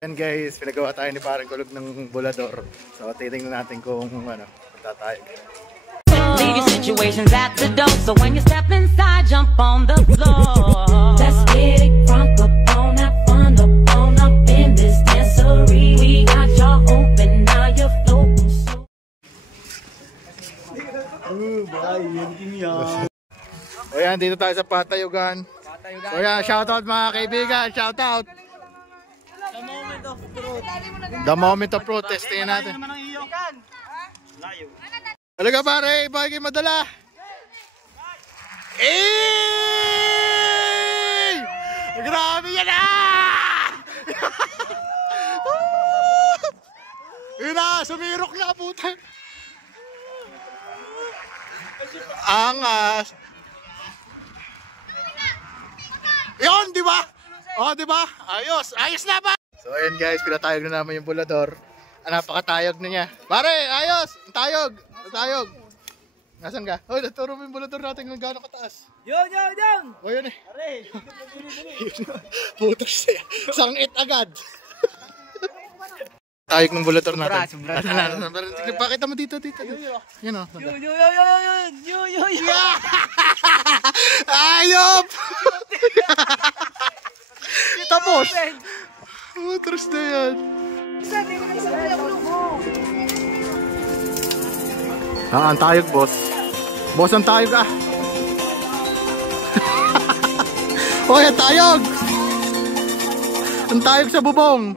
Yan guys, pinagawa tayo ni parang kulog ng bulador. So titingnan natin kung ano, tatayog. Leave your situations at the door. So when you step inside, jump on the floor. Let's get it crunk up on that fun up in this dancery. We got y'all open, now you're floating so. O yan, dito tayo sa Patayugan. O yan, shoutout mga kaibigan, shoutout. The moment of truth, testingin natin. Talaga pare, bakit kayo madala? Eh! Grabe yan ah! Yun na, sumirok na putan. Angas. Yun, di ba? Oh, di ba? Ayos, ayos na ba? So ayan guys, pinatayog na naman yung bulador. Napakatayog na niya. Pare, ayos! Ang tayog! Ang tayog! Nasaan ka? Oh, naturo mo yung bulador natin kung gaano kataas. Yun! O yun eh. Pare, Putos siya. Sangit agad. Tayog ng bulador natin. Sobra. Pakita mo dito. Yun o. Yun! Ayop! Tapos! Putos na yan. Ang tayog, boss. Boss, ang tayog ah. Hoy, ang tayog. Ang tayog sa bubong.